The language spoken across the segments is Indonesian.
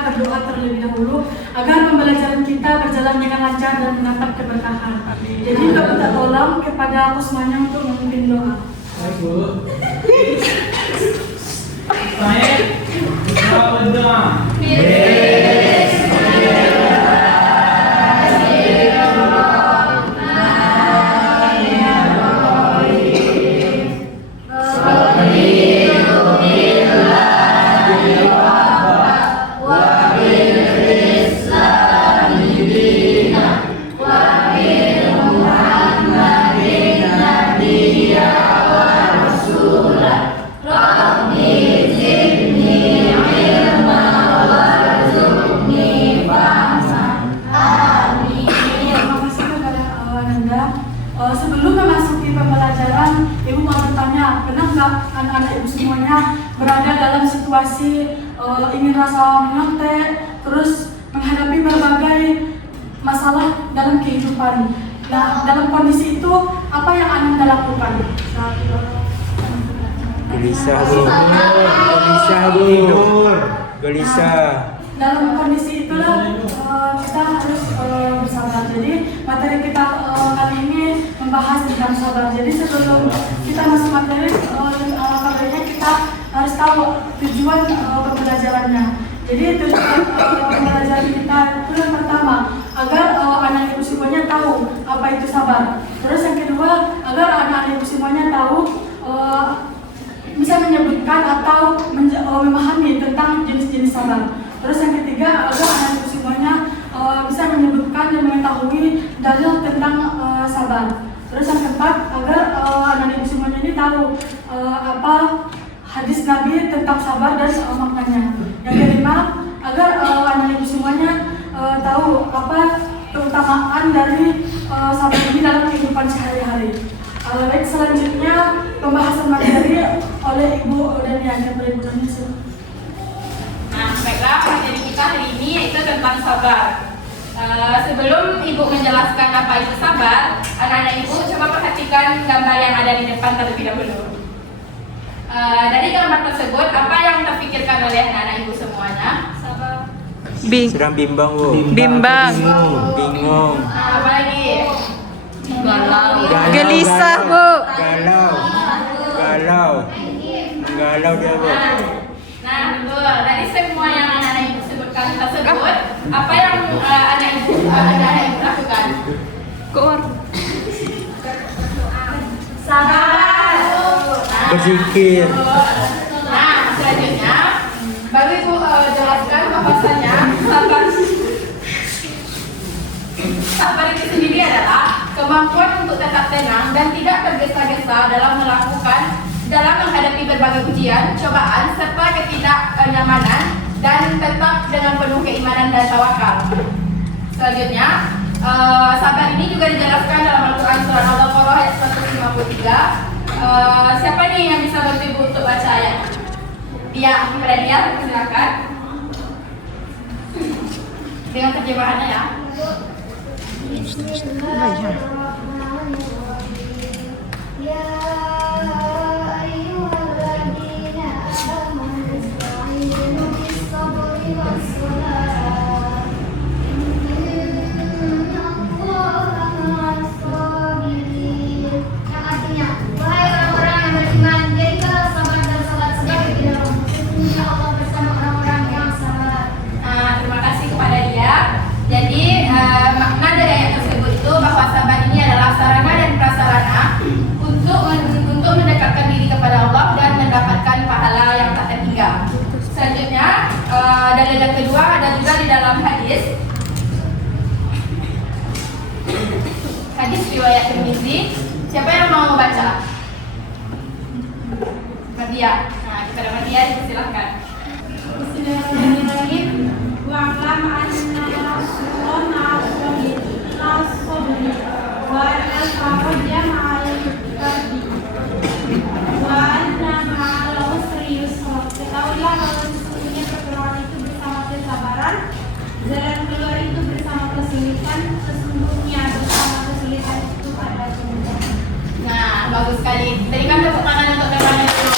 kita berdoa terlebih dahulu agar pembelajaran kita berjalan dengan lancar dan mendapat keberkahan. Jadi kita minta tolong kepada aku semuanya untuk memimpin doa. Baik, Bu. Baik, kita berdoa. Sebelum memasuki pembelajaran, Ibu mau bertanya, pernah nggak anak-anak Ibu semuanya berada dalam situasi ingin rasa menyontek, terus menghadapi berbagai masalah dalam kehidupan? Nah, dalam kondisi itu, apa yang Anda lakukan? Gelisah, Bu. Gelisah, Bu. Gelisah. Dalam kondisi itulah kita harus bersabar. Jadi materi kita kali ini membahas tentang sabar. Jadi sebelum kita masuk materi, kabarnya kita harus tahu tujuan pembelajarannya. Jadi tujuan pembelajaran kita itu yang pertama, agar anak ibu semuanya tahu apa itu sabar. Terus yang kedua, agar anak ibu semuanya tahu bisa menyebutkan atau memahami tentang jenis-jenis sabar. Terus yang ketiga, agar anak ibu semuanya bisa menyebutkan dan mengetahui dalil tentang sabar. Terus yang keempat, agar anak ibu semuanya ini tahu apa hadis Nabi tentang sabar dan maknanya. Yang kelima, agar anak ibu semuanya tahu apa keutamaan dari sabar ini dalam kehidupan sehari-hari. Baik, selanjutnya pembahasan materi oleh Ibu Danian dan Ibu Danian. Nah, baiklah, materi kita hari ini yaitu tentang sabar. Sebelum Ibu menjelaskan apa itu sabar, anak-anak Ibu coba perhatikan gambar yang ada di depan terlebih dahulu. Dari gambar tersebut, apa yang terpikirkan oleh anak-anak Ibu semuanya? Sabar. Sedang bimbang, Bu. Bimbang. Bingung. Apa lagi? Galau. Gelisah, Bu. Galau dia, Bu. Nah, betul. Dari semua yang anak-anak Ibu sebutkan tersebut, apa yang anak ibu lakukan? Sabar. Berzikir. Nah, selanjutnya baru Ibu jelaskan bahwasanya sabar itu sendiri adalah kemampuan untuk tetap tenang dan tidak tergesa-gesa dalam menghadapi berbagai ujian, cobaan, serta ketidaknyamanan dan tetap dengan penuh keimanan dan tawakal. Selanjutnya, sabar ini juga dijelaskan dalam Al-Quran surah Al-Baqarah ayat 153. Siapa nih yang bisa bantu Ibu untuk baca ayat? Dia, Daniel, silakan. Dengan terjemahannya ya. Terima kasih kepada dia. Jadi makna dari ayat tersebut itu bahwa sabar ini adalah sarana dan prasarana untuk mendekatkan diri kepada Allah dan mendapatkan pahala yang tak terhingga. Selanjutnya dalil yang kedua ada juga di dalam hadis riwayat Tirmizi. Siapa yang mau baca? Madia. Nah, kepada Madia dipersilahkan. Bismillahirrahmanirrahim. Wa'lam anna Rasulullah wa al-faraja ma'al karbi wa anna ma'al usri yusra. Ketahuilah bahwa sesungguhnya pertolongan itu bersama kesabaran, jalan keluar itu bersama kesulitan, sesungguhnya bersama kesulitan itu ada kemudahan. Nah, bagus sekali. Berikan tepuk tangan untuk temannya dulu.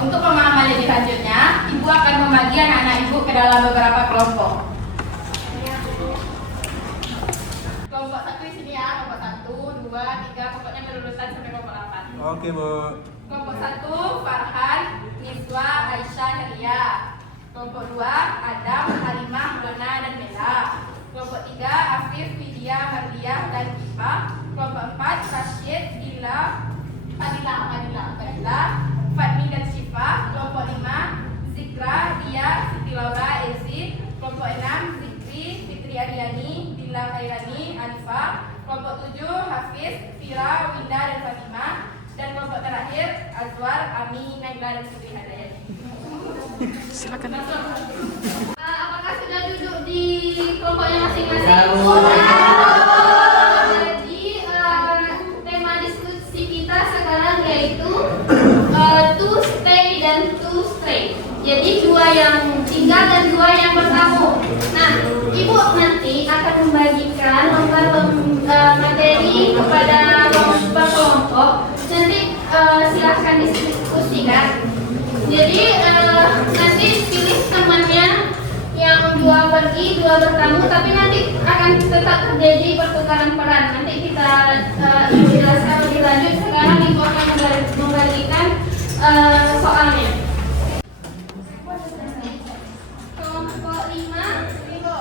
Untuk pemahaman akan membagi anak-anak ibu ke dalam beberapa kelompok. Kelompok 1 di sini ya, kelompok 1, 2, 3, pokoknya berurutan sampai kelompok 8. Oke, Bu. Kelompok 1, Farhan, Niswa, Aisyah, Ria. Kelompok 2, Adam, Halimah, Dona, dan Mela. Kelompok 3, Afif, Widya, Mardiah, dan Kifa. Kelompok 4, Rashid, Fadila, Fadmi, dan Syifa. Kelompok 5, Zikra, Dia, Siti Laura, Ezi. Kelompok 6, Zikri, Fitri Aryani, Dila Khairani, Alifa. Kelompok 7, Hafiz, Fira, Winda, dan Fatimah. Dan kelompok terakhir, Azwar, Ami, Naila, dan Putri Hadayani. Silakan. Apakah sudah duduk di kelompoknya masing-masing? Jadi tema diskusi kita sekarang yaitu to stay dan to stray. Jadi 2 yang tinggal dan 2 yang bertamu. Nah, Ibu nanti akan membagikan materi kepada kelompok. Nanti silahkan diskusikan. Jadi nanti pilih temannya yang 2 pergi, 2 bertamu, tapi nanti akan tetap terjadi pertukaran peran. Nanti kita jelaskan lebih lanjut. Sekarang Ibu akan membagikan soalnya. Kelompok 5, Ibu.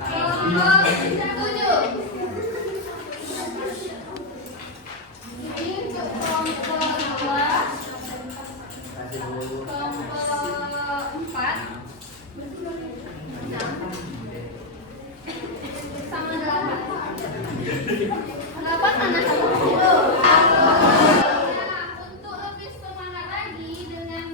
Kelompok 7. Ini untuk kelompok 2. Kelompok 4 sama 8. 8 mana sama itu? Untuk lebih semangat lagi dengan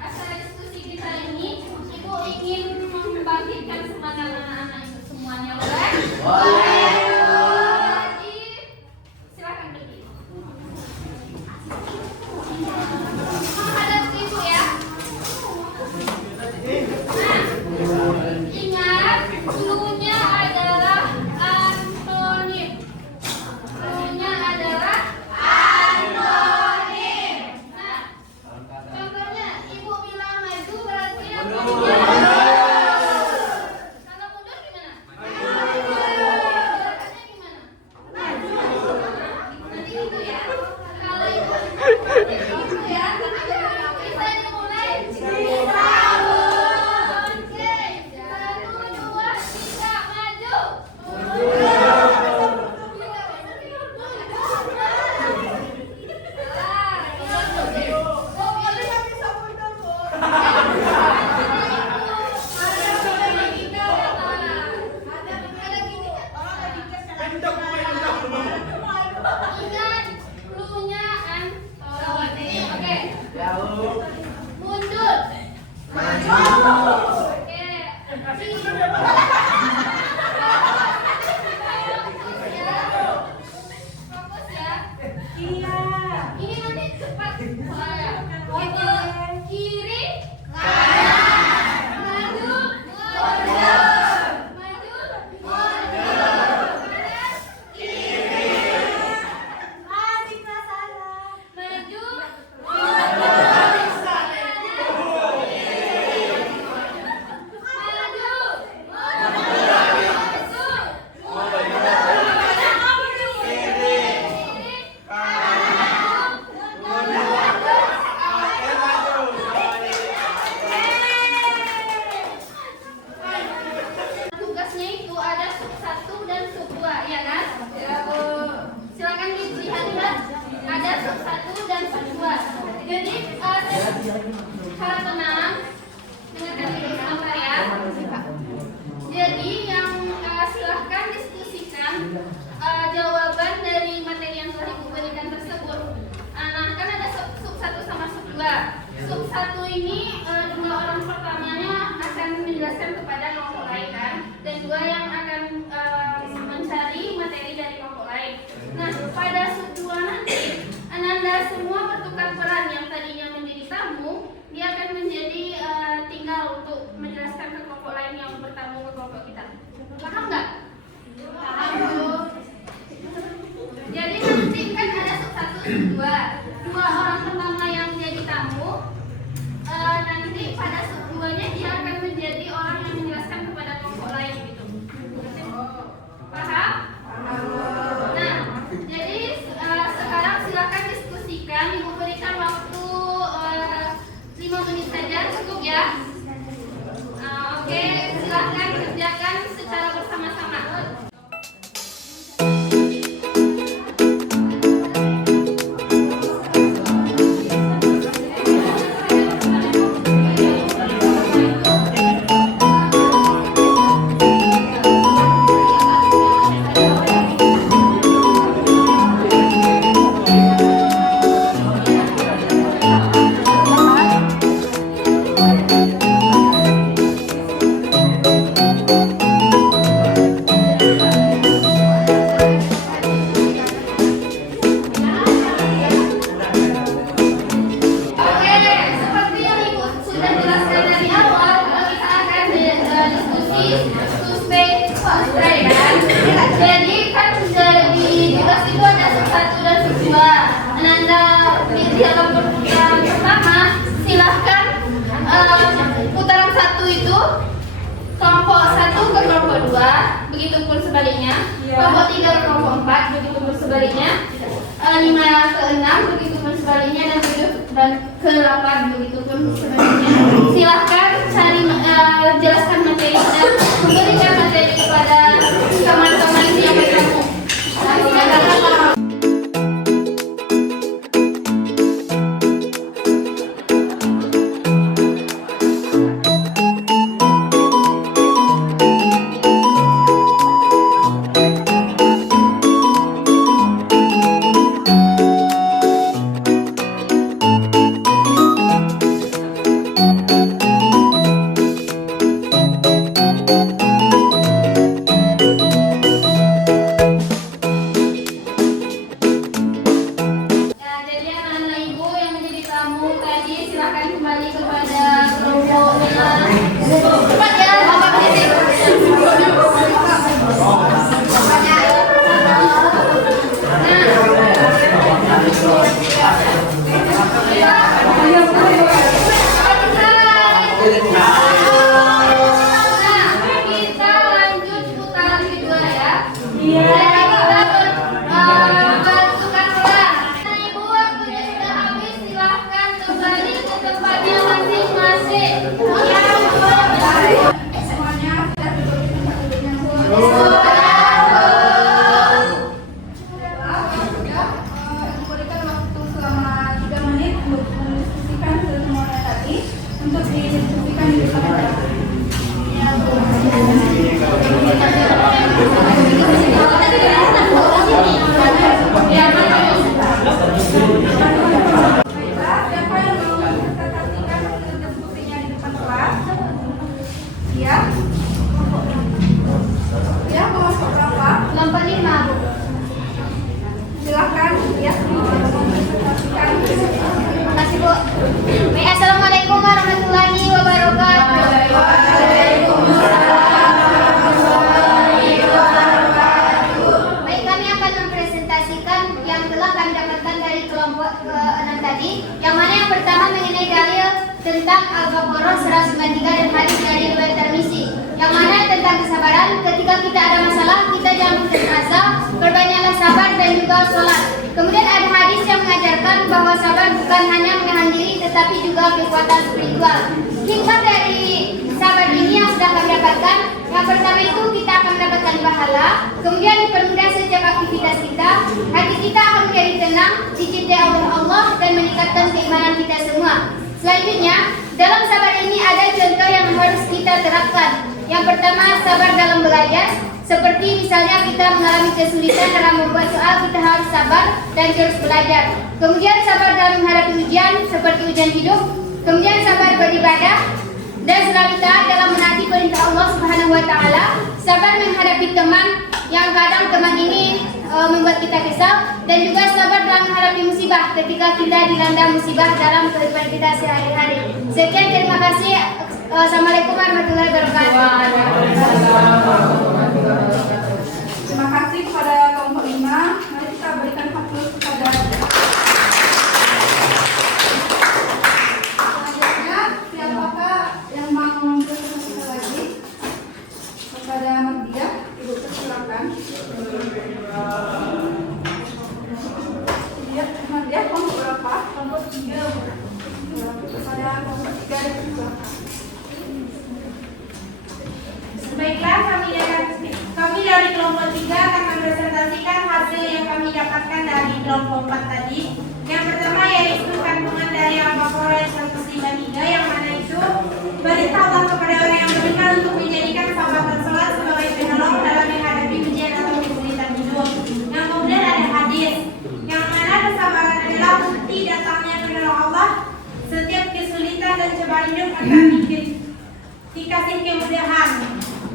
acara diskusi kita ini, Ibu ingin membangkitkan semangat anak-anak itu semuanya, boleh? Boleh. Jadi silakan berdiri. Menghadap Ibu ya. Nah, ingat clue-nya adalah antonim. Clue-nya adalah antonim. Nah, contohnya Ibu bilang maju berarti antonimnya kalau mundur gimana? Gerakannya gimana? Nanti gitu ya. Kalau Ibu gitu ya. Bisa dimulai. Oke. 1, 2, 3, maju. Ingat clue-nya antonim. Oke. Mundur. Oke. Fokus ya. Iya. Ini nanti cepat. Kita kiri, kanan, maju, mundur, maju, mundur, kanan, kiri, Asik salah. maju, mundur, kanan, kiri, maju, tugasnya itu ada sub 1 dan sub 2, ya kan? Silakan dilihat, ada sub 1 dan sub 2. Jadi harap tenang, dengarkan dulu sebentar ya. Jadi yang silahkan diskusikan jawaban dari materi yang telah Ibu berikan tersebut. Nah, kan ada sub 1 sama sub 2. Sub 1 ini 2 orang pertamanya akan menjelaskan kepada kelompok lain kan, dan 2 yang akan mencari materi dari kelompok lain. Nah, pada sub 2 nanti Ananda semua bertukar peran. Yang tadinya menjadi tamu, dia akan menjadi tinggal untuk menjelaskan ke kelompok lain yang bertamu ke kelompok kita. Paham nggak? Paham Bu. Jadi nanti kan ada sub 1, sub 2. 2 orang pertama yang Jadi pada keduanya dia akan menjadi orang yang menjelaskan kepada kelompok lain gitu. Paham? Nah, jadi sekarang silakan diskusikan. Ibu berikan waktu 5 menit saja, cukup ya. Oke, silakan kerjakan secara bersama-sama. Oke, seperti yang Ibu sudah jelaskan dari awal, kita akan diskusi to stay kan? Jadi kan di tugas itu ada sub 1 dan sub 2. Anda di dalam putaran pertama, silahkan putaran 1 itu kelompok 1 ke kelompok 2, begitupun sebaliknya. Kelompok 3 ke kelompok 4, begitupun sebaliknya. 5 ke 6, begitupun sebaliknya, dan ke 8, begitupun sebaliknya. Silahkan cari jelaskan materi dan memberikan materi kepada teman-teman yang bertemu. Jadi anak-anak ibu yang menjadi tamu tadi silakan kembali kepada kelompoknya. Cepat ya, Bapak Presiden. Nah, kita lanjut putaran kedua ya. Bertukar peran. Ibu waktunya sudah habis, silahkan kembali ke tempatnya masing-masing. Semuanya sudah duduk di tempat duduknya semua. Diberikan waktu selama 3 menit untuk mendiskusikan semuanya tadi, untuk didiskusikan di depan acara. Baiklah, siapa yang mau kita saksikan hasil diskusinya di depan kelas? Ya? Ya, kelompok berapa? Kelompok 5, Bu. Silahkan ya, saksikan. Terima kasih, Bu. Baik, Assalamualaikum warahmatullahi wabarakatuh. Baik, kami akan mempresentasikan yang telah kami dapatkan dari kelompok ke-6 tadi. Yang mana yang pertama mengenai dalil tentang Al-Baqarah 193 dan hadis dari riwayat Tirmizi. Yang mana tentang kesabaran, ketika kita ada masalah, kita jangan putus asa, perbanyaklah sabar dan juga sholat. Kemudian ada hadis yang mengajarkan bahwa sabar bukan hanya menahan diri, tetapi juga kekuatan spiritual. Hikmah dari sabar ini yang sudah kami dapatkan, yang pertama itu kita akan mendapatkan pahala, kemudian dipermudah setiap aktivitas kita, hati kita akan menjadi tenang, dicintai oleh Allah dan meningkatkan keimanan kita semua. Selanjutnya, dalam sabar ini ada contoh yang harus kita terapkan. Yang pertama, sabar dalam belajar. Seperti misalnya kita mengalami kesulitan dalam membuat soal, kita harus sabar dan terus belajar. Kemudian sabar dalam menghadapi ujian, seperti ujian hidup. Kemudian sabar beribadah dan selalu taat dalam menaati perintah Allah Subhanahu wa taala. Sabar menghadapi teman yang kadang teman ini membuat kita kesal, dan juga sabar dalam menghadapi musibah ketika kita dilanda musibah dalam kehidupan kita sehari-hari. Sekian, terima kasih. Assalamualaikum warahmatullahi wabarakatuh. Terima kasih kepada kelompok 5. Mari kita berikan aplaus kepada selanjutnya. Siapakah berapa? Kelompok 3. Pada kelompok 3 ada di belakang. Baiklah, kami dari kelompok 3 akan mempresentasikan hasil yang kami dapatkan dari kelompok 4 tadi. Yang pertama yaitu kandungan dari Al-Baqarah 153 yang mana itu beritahulah kepada orang yang beriman untuk menjadikan sabar dan salat sebagai penolong dalam menghadapi ujian atau kesulitan hidup. Yang kemudian ada hadis yang mana kesabaran adalah bukti datangnya penolong Allah. Setiap kesulitan dan cobaan hidup akan dikasih kemudahan.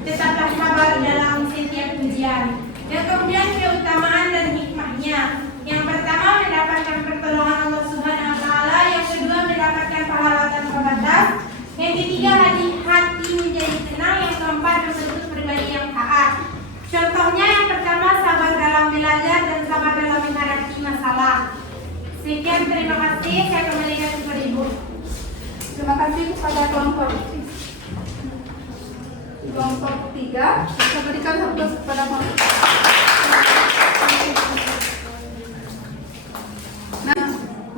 Tetaplah sabar dalam setiap ujian. Dan kemudian keutamaan dan hikmahnya. Yang pertama mendapatkan pertolongan Allah Subhanahu wa taala, yang kedua mendapatkan pahala tanpa batas, yang ketiga hati menjadi tenang, yang keempat membentuk pribadi yang taat. Contohnya yang pertama sabar dalam belajar dan sabar dalam menghadapi masalah. Sekian, terima kasih. Saya kembalikan kepada Ibu. Terima kasih kepada kelompok 3. Saya berikan hapus kepada kelompok.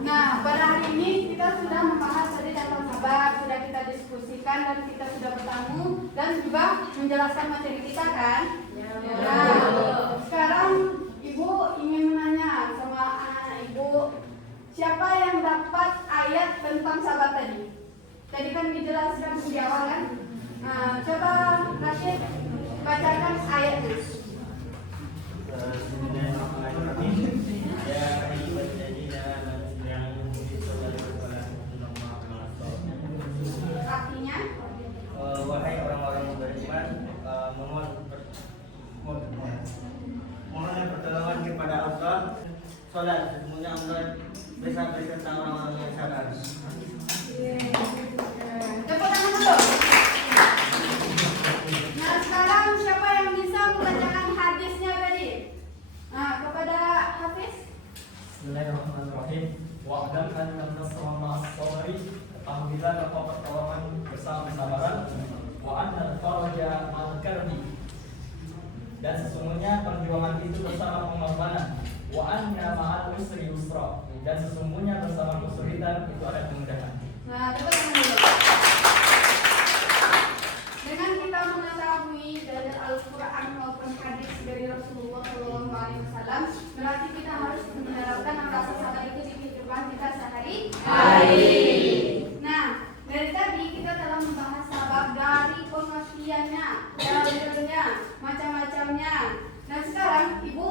Nah, pada hari ini kita sudah membahas tadi tentang sabar, sudah kita diskusikan dan kita sudah bertemu dan juga menjelaskan materi kita kan? Ya. Nah, sekarang Ibu ingin menanya sama anak-anak Ibu, siapa yang dapat ayat tentang sabar tadi? Tadi kan dijelaskan di awal kan? Nah, coba Rashid bacakan ayatnya. Artinya, wahai orang-orang yang beriman, mohonlah pertolongan kepada Allah. Salat, sesungguhnya Allah beserta orang-orang yang sabar. tepuk tangan dulu. Nah, sekarang siapa yang bisa membacakan hadisnya tadi? Nah, kepada Hafiz. Bismillahirrahmanirrahim. Wa'lam anna an-nasra ma'as sabri. Ketahuilah bahwa pertolongan bersama kesabaran. Wa anna al-faraja ma'al karbi. Dan sesungguhnya perjuangan itu bersama pengorbanan. Wa anna ma'al usri yusra. Dan sesungguhnya bersama kesulitan itu ada kemudahan. Nah, tepuk tangan dulu. Dengan kita mengetahui dari Al-Quran maupun hadis dari Rasulullah SAW, berarti kita harus menerapkan rasa sabar itu di kehidupan kita sehari-hari. Nah, dari tadi kita telah membahas sabar dari pengertiannya, dalilnya, macam-macamnya. Dan sekarang Ibu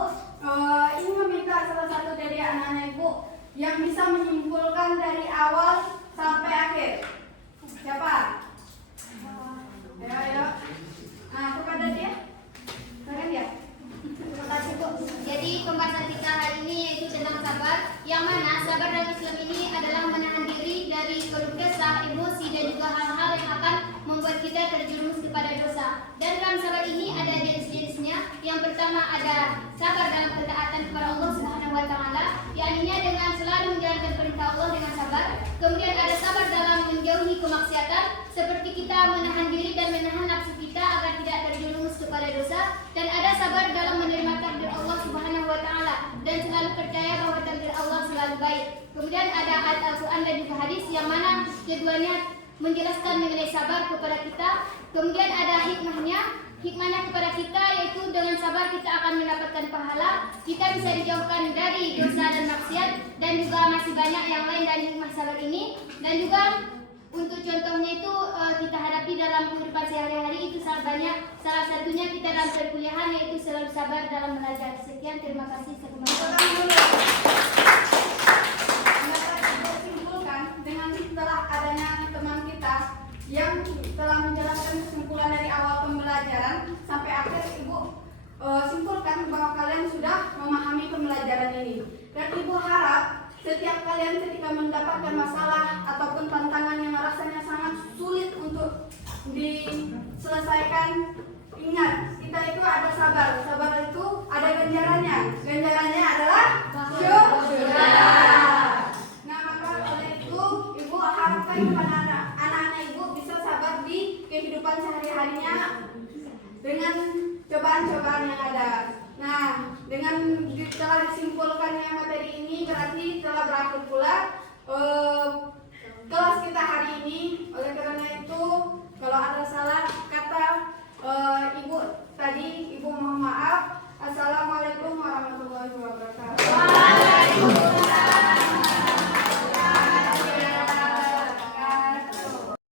ingin meminta salah satu dari anak-anak Ibu yang bisa menyimpulkan dari awal sampai akhir. Siapa? Ayo. Nah, kepada dia. Silakan dia. Terima kasih Bu. Jadi pembahasan kita hari ini yaitu tentang sabar, yang mana sabar dalam Islam ini adalah menahan diri dari keluh kesah, emosi dan juga hal-hal yang akan membuat kita terjerumus kepada dosa. Dan dalam sabar ini ada jenis-jenisnya. Yang pertama ada sabar dalam ketaatan kepada Allah Subhanahu wa taala, yakni dengan selalu menjalankan perintah Allah dengan sabar. Kemudian ada sabar dalam menjauhi kemaksiatan, seperti kita menahan diri dan menahan nafsu kita agar tidak terjerumus kepada dosa. Dan ada sabar dalam menerima takdir Allah Subhanahu wa taala dan selalu percaya bahwa takdir Allah selalu baik. Kemudian ada ayat Al-Qur'an dan juga hadis yang mana keduanya menjelaskan mengenai sabar kepada kita. Kemudian ada hikmahnya kepada kita, yaitu dengan sabar kita akan mendapatkan pahala, kita bisa dijauhkan dari dosa dan maksiat, dan juga masih banyak yang lain dari hikmah sabar ini. Dan juga untuk contohnya itu kita hadapi dalam kehidupan sehari-hari itu sangat banyak. Salah satunya kita dalam perkuliahan, yaitu selalu sabar dalam belajar. Sekian, terima kasih. Dengan setelah adanya teman kita yang telah menjelaskan kesimpulan dari awal pembelajaran sampai akhir, Ibu simpulkan bahwa kalian sudah memahami pembelajaran ini. Dan Ibu harap setiap kalian ketika mendapatkan masalah ataupun tantangan yang rasanya sangat sulit untuk diselesaikan, ingat, kita itu ada sabar. Sabar itu ada ganjarannya. Ganjarannya adalah surga. Nah, maka oleh itu Ibu harapkan kepada anak-anak Ibu bisa sabar di kehidupan sehari-harinya dengan cobaan-cobaan yang ada. Nah, dengan telah disimpulkan